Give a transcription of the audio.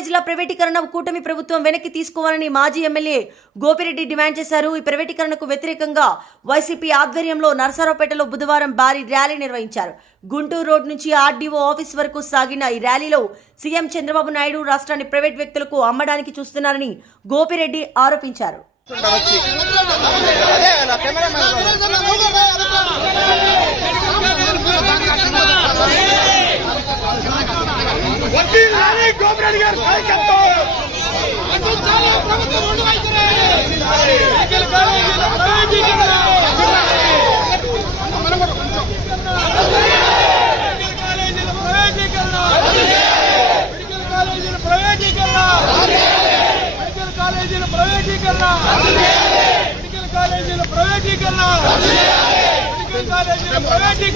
కాలేజీల ప్రైవేటీకరణ కూటమి ప్రభుత్వం వెనక్కి తీసుకోవాలని మాజీ ఎమ్మెల్యే గోపిరెడ్డి డిమాండ్ చేశారు. ఈ ప్రైవేటీకరణకు వ్యతిరేకంగా వైసీపీ ఆధ్వర్యంలో నరసరావుపేటలో బుధవారం భారీ ర్యాలీ నిర్వహించారు. గుంటూరు రోడ్ నుంచి ఆర్డీఓ ఆఫీస్ వరకు సాగిన ఈ ర్యాలీలో సీఎం చంద్రబాబు నాయుడు రాష్ట్రాన్ని ప్రైవేట్ వ్యక్తులకు అమ్మడానికి చూస్తున్నారని గోపిరెడ్డి ఆరోపించారు.